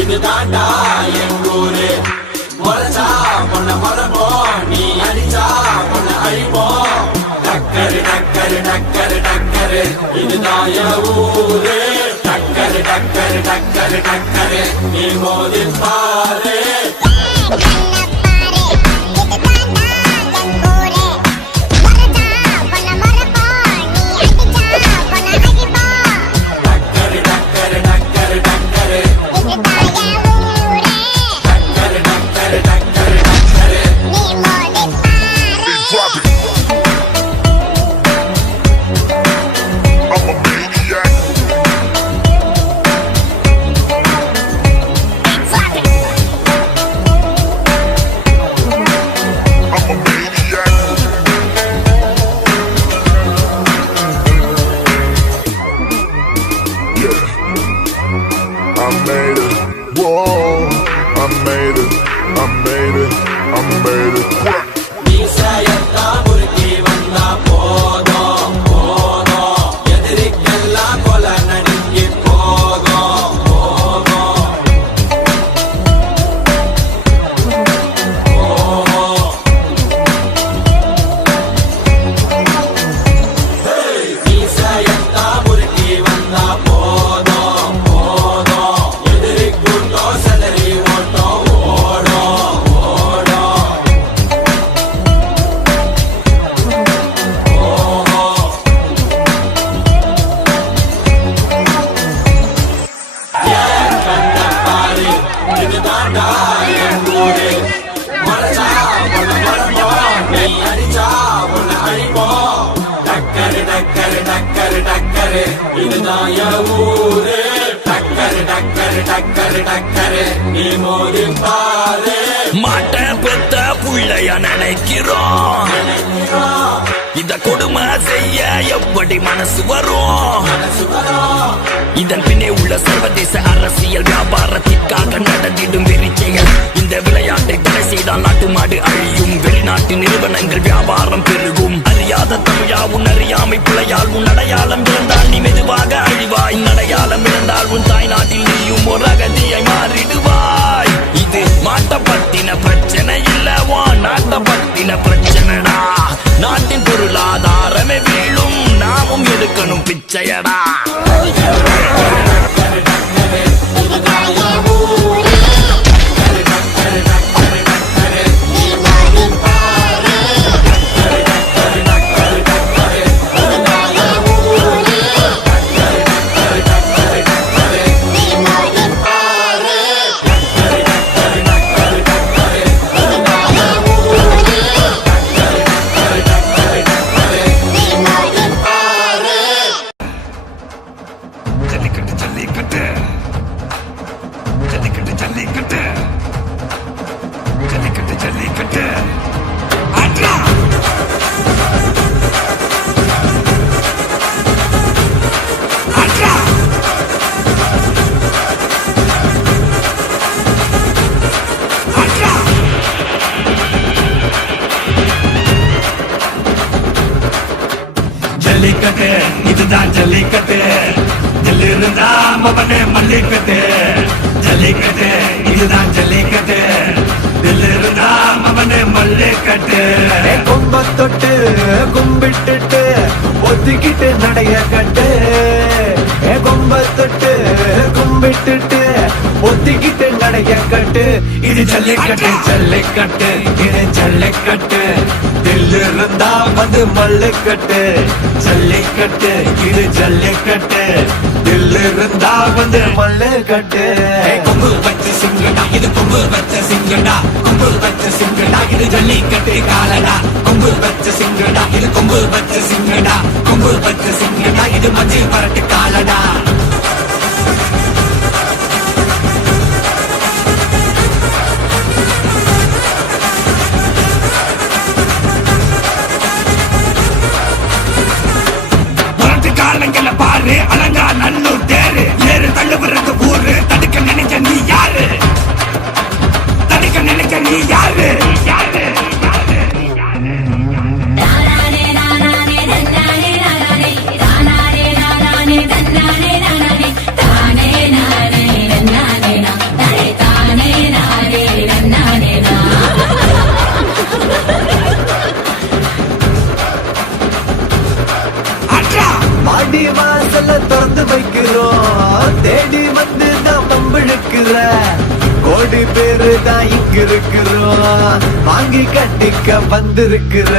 இது தாண்டா எங்கூரு. முறைச்சா பொண்ண மரபோம், நீ அடிச்சா பொண்ண அழிப்போம். டக்கரு டக்கரு டக்கரு டக்கரு இதுதான் என் ஊரு. டக்கரு டக்கரு டக்கரு டக்கரு நீ மோதி பாரு. இதுதான் என் ஊரு. டக்கரு டக்கரு டக்கரு டக்கரு நீ மோதி பாரு. மாட்ட பெத்த புள்ளைய நினைக்கிறோம். இத கொடுமை செய்ய எப்படி மனசு வரும்? இதன் பின்னே உள்ள சர்வதேச அரசியல் வியாபாரத்திற்காக நடந்திடும் வெறிச்செயல். இந்த விளையாட்டை தடை செய்தால் நாட்டு மாடு அழியும். வெளிநாட்டு நிறுவனங்கள் வியாபாரம் பெருகும். அறியாத தமிழா உன் அறியாமை பிழையால் உன் அடையாளம் இழந்தால் நீ மெதுவாக அழிவாய். அடையாளம் இழந்தால் உன் தாய் நாட்டில் நீயும் ஒரு அகதியை மாறிடுவாய். இது மாட்ட பத்தின பிரச்சனை இல்லவா, நாட்ட பத்தின பிரச்சனைடா. நாட்டின் பொருளாதாரமே வீழும், நாமும் எடுக்கணும் பிச்சையடா. ஜல்லிக்கட்டு இதுதான் ஜல்லிக்கட்டு. ஜல்லிருந்தா மவனே மல்லிக்கட்டு. ஜல்லிக்கட்டு இதுதான் ஜல்லிக்கட்டு. ஜல்லிருந்தா மவனே மல்லிக்கட்டு. கொம்ப தொட்டு கும்பிட்டுட்டு ஒத்திக்கிட்டு நடைய கட்டு. கொம்ப தொட்டு கும்பிட்டுட்டு ஒத்திக்கிட்டு நடைய கட்டு. இது ஜல்லிக்கட்டு ஜல்லிக்கட்டு இது ஜல்லிக்கட்டு. தில்லிருந்தா வந்து மல்லுக்கட்டு. ஜல்லிக்கட்டு இது ஜல்லிக்கட்டு. தில்லிருந்தா வந்து மல்லுக்கட்டு. கொம்பு வச்சு சிங்கடா இது கொம்பு வச்ச சிங்கடா. கொம்பு வச்ச சிங்கடா இது ஜல்லிக்கட்டு காலடா. கொம்பு வச்ச சிங்கடா இது கொம்பு வச்ச சிங்கடா. கொம்பு வச்ச சிங்கடா இது மஞ்சள் பரட்டு காலடா. காலங்கள பாரு அலங்கா நல்லூர் தேரு ஏறு தள்ளுபுறது ஊரு. தடுக்க நினைக்க நீ யாரு? தடுக்க நினைக்க நீ யாரு? யாரு? நானே நானே நானே நானே நானே நானே நானே வாசல்ல திறந்து வைக்கிறோம். தேடி வந்து தான் பம்பிழுக்கிற கோடி பேரு தான் இங்க இருக்கிறோம். வாங்கி கட்டிக்க வந்திருக்கிற